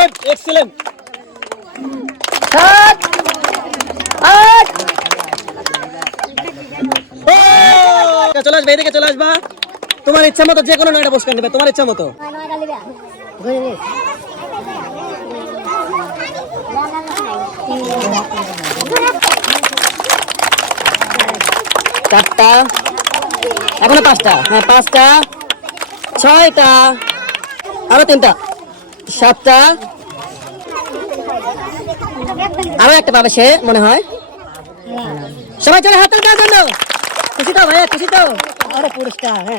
Good, excellent. 7 8 চলে আসবে, এদিকে চলে আসবা। তোমার ইচ্ছা মতো যে কোনো 9টা পুরস্কার নেবে, তোমার ইচ্ছা মতো। চারটা, এখনো 5টা। হ্যাঁ 5টা, 6টা, আরো 3টা, 7টা, আরো একটা পাবে সে মনে হয়। সবাই চলে হাত তালি দেওয়ার জন্য। খুশি তো ভাইয়া, খুশি তো? আরে পুরস্কার, হ্যাঁ।